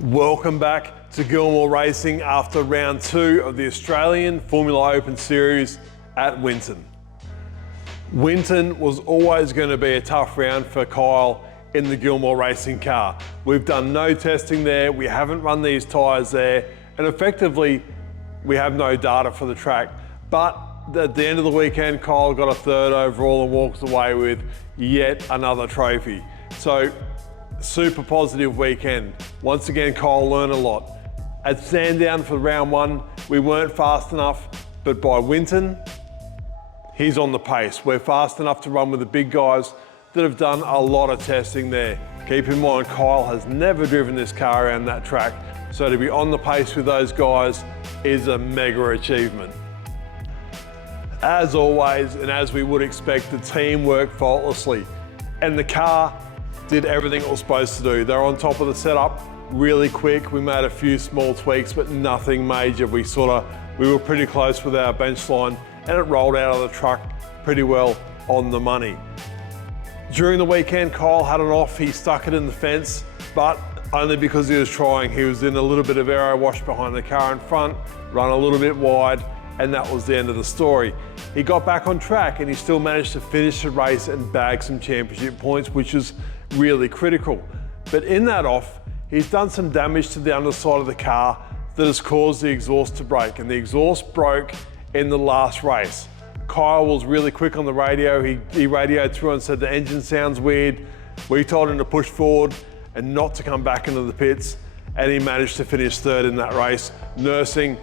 Welcome back to Gilmour Racing after round 2 of the Australian Formula Open Series at Winton. Winton was always going to be a tough round for Kyle in the Gilmour Racing car. We've done no testing there, we haven't run these tyres there, and effectively we have no data for the track. But at the end of the weekend, Kyle got a 3rd overall and walks away with yet another trophy. So, super positive weekend. Once again, Kyle learned a lot. At Sandown for round 1, we weren't fast enough, but by Winton, he's on the pace. We're fast enough to run with the big guys that have done a lot of testing there. Keep in mind, Kyle has never driven this car around that track, so to be on the pace with those guys is a mega achievement. As always, and as we would expect, the team worked faultlessly, and the car did everything it was supposed to do. They're on top of the setup really quick. We made a few small tweaks, but nothing major. We were pretty close with our bench line, and it rolled out of the truck pretty well on the money. During the weekend, Kyle had it off. He stuck it in the fence, but only because he was trying. He was in a little bit of aero wash behind the car in front, run a little bit wide, and that was the end of the story. He got back on track and he still managed to finish the race and bag some championship points, which is really critical. But in that off, he's done some damage to the underside of the car that has caused the exhaust to break, and the exhaust broke in the last race. Kyle was really quick on the radio. He radioed through and said the engine sounds weird. We told him to push forward and not to come back into the pits, and he managed to finish 3rd in that race, nursing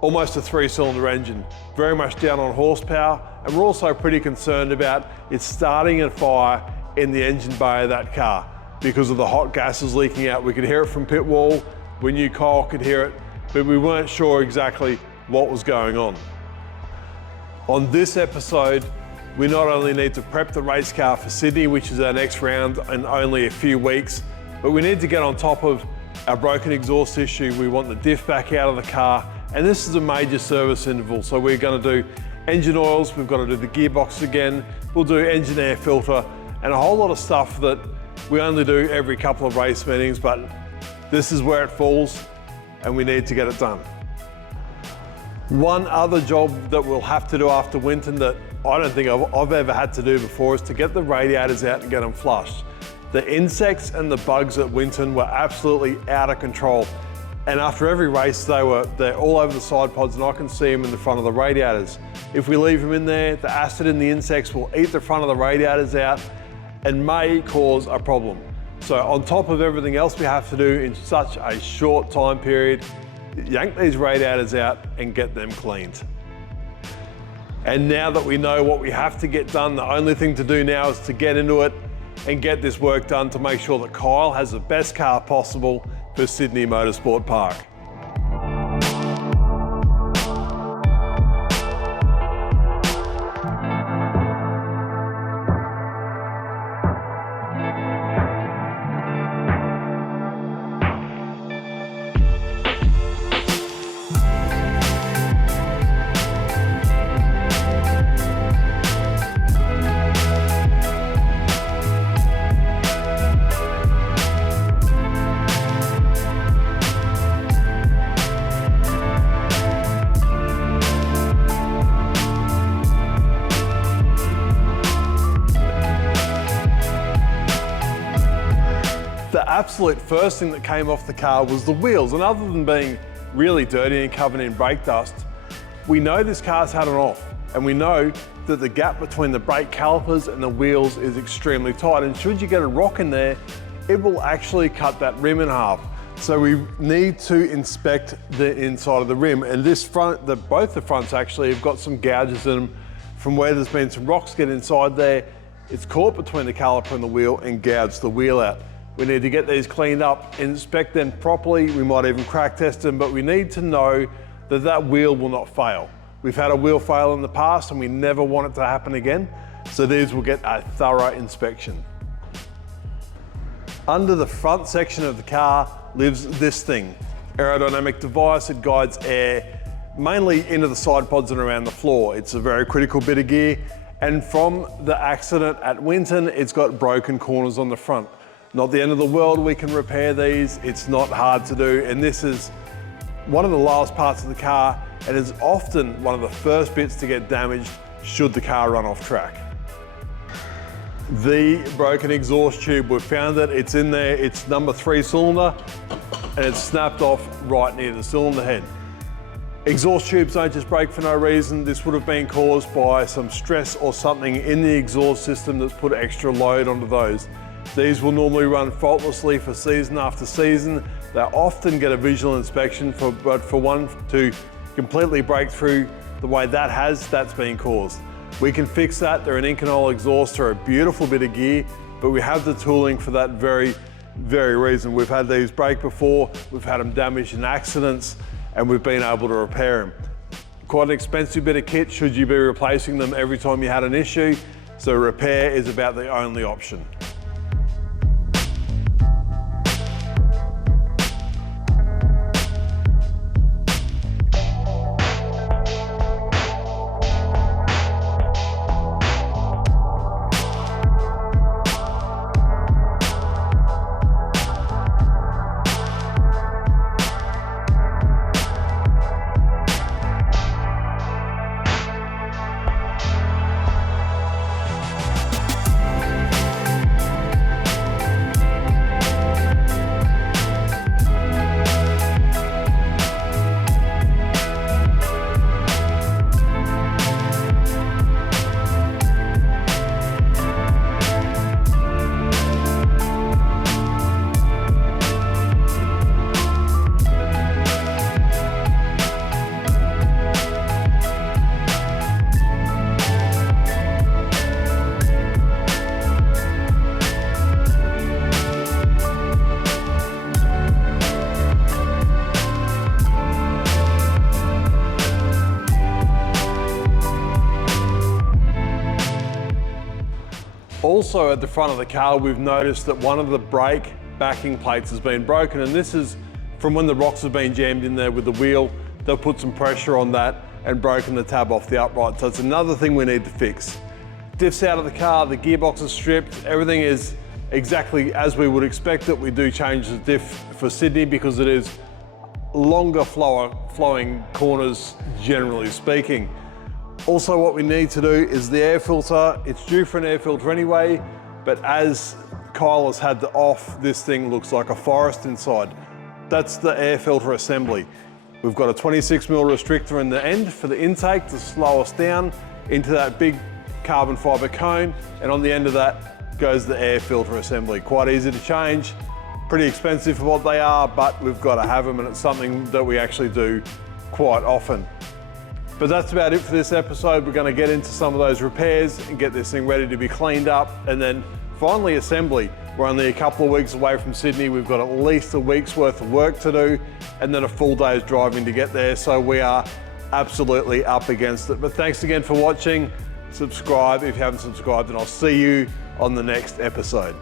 almost a 3-cylinder engine, very much down on horsepower, and we're also pretty concerned about it starting a fire in the engine bay of that car because of the hot gases leaking out. We could hear it from pit wall, we knew Kyle could hear it, but we weren't sure exactly what was going on. On this episode, we not only need to prep the race car for Sydney, which is our next round in only a few weeks, but we need to get on top of our broken exhaust issue. We want the diff back out of the car, and this is a major service interval. So we're going to do engine oils, we've got to do the gearbox again, we'll do engine air filter, and a whole lot of stuff that we only do every couple of race meetings, but this is where it falls and we need to get it done. One other job that we'll have to do after Winton that I don't think I've ever had to do before is to get the radiators out and get them flushed. The insects and the bugs at Winton were absolutely out of control. And after every race, they're all over the side pods, and I can see them in the front of the radiators. If we leave them in there, the acid and the insects will eat the front of the radiators out and may cause a problem. So on top of everything else we have to do in such a short time period, yank these radiators out and get them cleaned. And now that we know what we have to get done, the only thing to do now is to get into it and get this work done to make sure that Kyle has the best car possible for Sydney Motorsport Park. The absolute first thing that came off the car was the wheels, and other than being really dirty and covered in brake dust, we know this car's had an off, and we know that the gap between the brake calipers and the wheels is extremely tight, and should you get a rock in there, it will actually cut that rim in half. So we need to inspect the inside of the rim, and both the fronts actually have got some gouges in them from where there's been some rocks get inside there. It's caught between the caliper and the wheel and gouged the wheel out. We need to get these cleaned up, inspect them properly. We might even crack test them, but we need to know that that wheel will not fail. We've had a wheel fail in the past and we never want it to happen again. So these will get a thorough inspection. Under the front section of the car lives this thing, aerodynamic device. It guides air mainly into the side pods and around the floor. It's a very critical bit of gear. And from the accident at Winton, it's got broken corners on the front. Not the end of the world, we can repair these. It's not hard to do, and this is one of the last parts of the car, and is often one of the first bits to get damaged should the car run off track. The broken exhaust tube, we've found it, it's in there, it's number 3 cylinder, and it's snapped off right near the cylinder head. Exhaust tubes don't just break for no reason. This would have been caused by some stress or something in the exhaust system that's put extra load onto those. These will normally run faultlessly for season after season. They often get a visual inspection, but for one to completely break through the way that's been caused. We can fix that. They're an Inconol exhaust, they're a beautiful bit of gear, but we have the tooling for that very reason. We've had these break before, we've had them damaged in accidents, and we've been able to repair them. Quite an expensive bit of kit should you be replacing them every time you had an issue, so repair is about the only option. Also at the front of the car, we've noticed that one of the brake backing plates has been broken, and this is from when the rocks have been jammed in there with the wheel. They've put some pressure on that and broken the tab off the upright. So it's another thing we need to fix. Diff's out of the car, the gearbox is stripped, everything is exactly as we would expect it. We do change the diff for Sydney because it is longer flowing corners, generally speaking. Also, what we need to do is the air filter. It's due for an air filter anyway, but as Kyle has had the off, this thing looks like a forest inside. That's the air filter assembly. We've got a 26mm restrictor in the end for the intake to slow us down into that big carbon fibre cone, and on the end of that goes the air filter assembly. Quite easy to change, pretty expensive for what they are, but we've got to have them, and it's something that we actually do quite often. But that's about it for this episode. We're going to get into some of those repairs and get this thing ready to be cleaned up, and then finally assembly. We're only a couple of weeks away from Sydney. We've got at least a week's worth of work to do, and then a full day's driving to get there. So we are absolutely up against it. But thanks again for watching. Subscribe if you haven't subscribed, and I'll see you on the next episode.